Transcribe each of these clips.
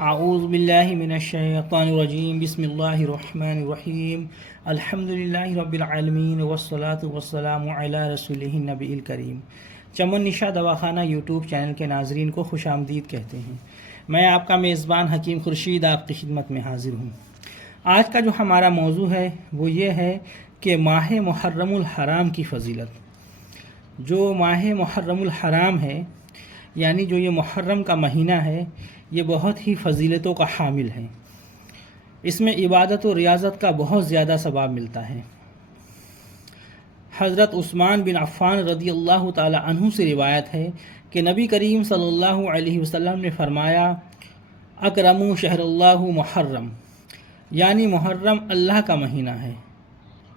اعوذ باللہ من الشیطان الرجیم بسم اللہ الرحمن الرحیم الحمدللہ رب العالمین والصلاة والسلام علی رسولہ النبی الکریم۔ چمن نشا دواخانہ یوٹیوب چینل کے ناظرین کو خوش آمدید کہتے ہیں۔ میں آپ کا میزبان حکیم خورشید آپ کی خدمت میں حاضر ہوں۔ آج کا جو ہمارا موضوع ہے وہ یہ ہے کہ ماہ محرم الحرام کی فضیلت۔ جو ماہ محرم الحرام ہے یعنی جو یہ محرم کا مہینہ ہے یہ بہت ہی فضیلتوں کا حامل ہے۔ اس میں عبادت و ریاضت کا بہت زیادہ ثواب ملتا ہے۔ حضرت عثمان بن عفان رضی اللہ تعالی عنہ سے روایت ہے کہ نبی کریم صلی اللہ علیہ وسلم نے فرمایا اکرموا شہر اللہ محرم، یعنی محرم اللہ کا مہینہ ہے،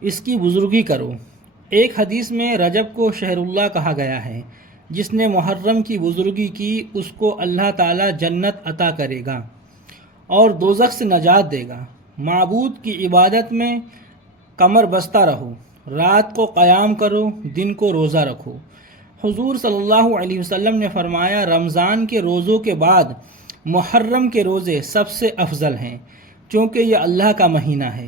اس کی بزرگی کرو۔ ایک حدیث میں رجب کو شہر اللہ کہا گیا ہے۔ جس نے محرم کی بزرگی کی اس کو اللہ تعالی جنت عطا کرے گا اور دوزخ سے نجات دے گا۔ معبود کی عبادت میں کمر بستہ رہو، رات کو قیام کرو، دن کو روزہ رکھو۔ حضور صلی اللہ علیہ وسلم نے فرمایا رمضان کے روزوں کے بعد محرم کے روزے سب سے افضل ہیں، چونکہ یہ اللہ کا مہینہ ہے۔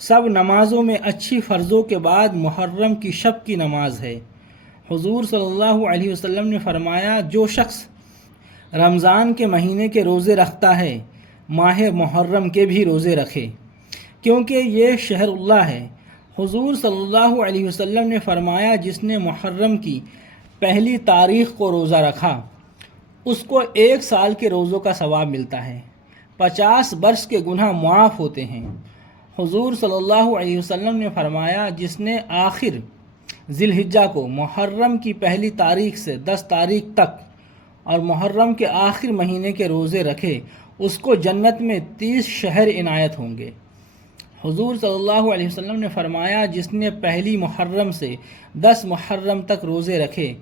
سب نمازوں میں اچھی فرضوں کے بعد محرم کی شب کی نماز ہے۔ حضور صلی اللہ علیہ وسلم نے فرمایا جو شخص رمضان کے مہینے کے روزے رکھتا ہے ماہ محرم کے بھی روزے رکھے، کیونکہ یہ شہر اللہ ہے۔ حضور صلی اللہ علیہ وسلم نے فرمایا جس نے محرم کی پہلی تاریخ کو روزہ رکھا اس کو 1 سال کے روزوں کا ثواب ملتا ہے، 50 برس کے گناہ معاف ہوتے ہیں۔ حضور صلی اللہ علیہ وسلم نے فرمایا جس نے آخر ذی الحجہ کو محرم کی پہلی تاریخ سے 10 تاریخ تک اور محرم کے آخر مہینے کے روزے رکھے اس کو جنت میں 30 شہر عنایت ہوں گے۔ حضور صلی اللہ علیہ وسلم نے فرمایا جس نے پہلی محرم سے 10 محرم تک روزے رکھے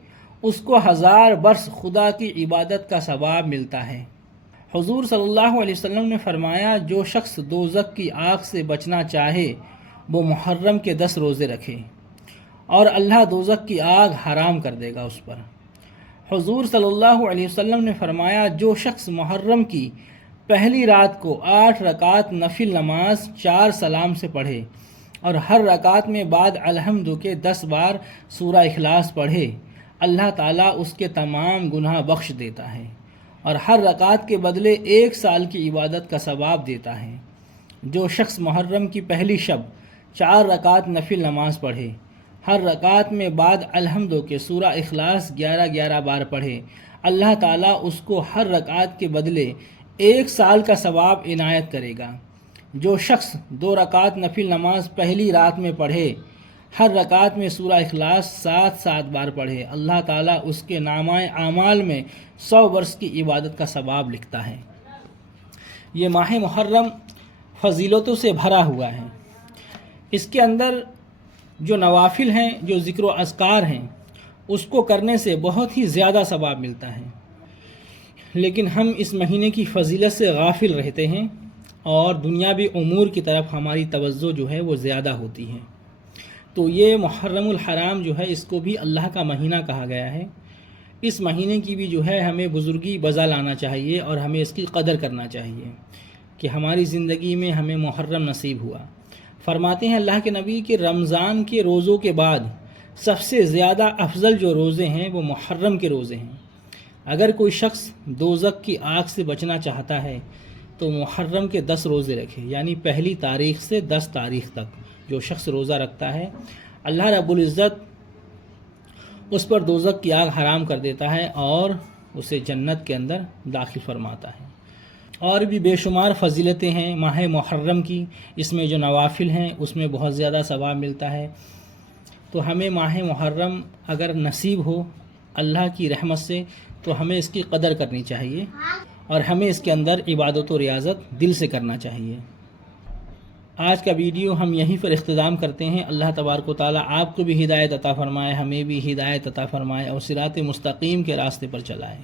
اس کو 1000 برس خدا کی عبادت کا ثواب ملتا ہے۔ حضور صلی اللہ علیہ وسلم نے فرمایا جو شخص دوزخ کی آگ سے بچنا چاہے وہ محرم کے 10 روزے رکھے اور اللہ دوزخ کی آگ حرام کر دے گا اس پر۔ حضور صلی اللہ علیہ وسلم نے فرمایا جو شخص محرم کی پہلی رات کو 8 رکعت نفل نماز 4 سلام سے پڑھے اور ہر رکعت میں بعد الحمد کے 10 بار سورہ اخلاص پڑھے، اللہ تعالیٰ اس کے تمام گناہ بخش دیتا ہے اور ہر رکعت کے بدلے 1 سال کی عبادت کا ثواب دیتا ہے۔ جو شخص محرم کی پہلی شب 4 رکعت نفل نماز پڑھے، ہر رکعت میں بعد الحمد کے سورہ اخلاص 11 بار پڑھے، اللہ تعالیٰ اس کو ہر رکعت کے بدلے 1 سال کا ثواب عنایت کرے گا۔ جو شخص 2 رکعت نفل نماز پہلی رات میں پڑھے، ہر رکعت میں سورہ اخلاص 7 بار پڑھے، اللہ تعالیٰ اس کے نامہ اعمال میں 100 برس کی عبادت کا ثواب لکھتا ہے۔ یہ ماہ محرم فضیلتوں سے بھرا ہوا ہے۔ اس کے اندر جو نوافل ہیں، جو ذکر و اذکار ہیں، اس کو کرنے سے بہت ہی زیادہ ثواب ملتا ہے، لیکن ہم اس مہینے کی فضیلت سے غافل رہتے ہیں اور دنیاوی امور کی طرف ہماری توجہ جو ہے وہ زیادہ ہوتی ہے۔ تو یہ محرم الحرام جو ہے اس کو بھی اللہ کا مہینہ کہا گیا ہے۔ اس مہینے کی بھی جو ہے ہمیں بزرگی بجا لانا چاہیے اور ہمیں اس کی قدر کرنا چاہیے کہ ہماری زندگی میں ہمیں محرم نصیب ہوا۔ فرماتے ہیں اللہ کے نبی کہ رمضان کے روزوں کے بعد سب سے زیادہ افضل جو روزے ہیں وہ محرم کے روزے ہیں۔ اگر کوئی شخص دوزخ کی آگ سے بچنا چاہتا ہے تو محرم کے 10 روزے رکھے، یعنی پہلی تاریخ سے 10 تاریخ تک جو شخص روزہ رکھتا ہے اللہ رب العزت اس پر دوزخ کی آگ حرام کر دیتا ہے اور اسے جنت کے اندر داخل فرماتا ہے۔ اور بھی بے شمار فضیلتیں ہیں ماہ محرم کی، اس میں جو نوافل ہیں اس میں بہت زیادہ ثواب ملتا ہے۔ تو ہمیں ماہ محرم اگر نصیب ہو اللہ کی رحمت سے تو ہمیں اس کی قدر کرنی چاہیے اور ہمیں اس کے اندر عبادت و ریاضت دل سے کرنا چاہیے۔ آج کا ویڈیو ہم یہیں پر اختتام کرتے ہیں۔ اللہ تبارک و تعالیٰ آپ کو بھی ہدایت عطا فرمائے، ہمیں بھی ہدایت عطا فرمائے اور صراط مستقیم کے راستے پر چلائے۔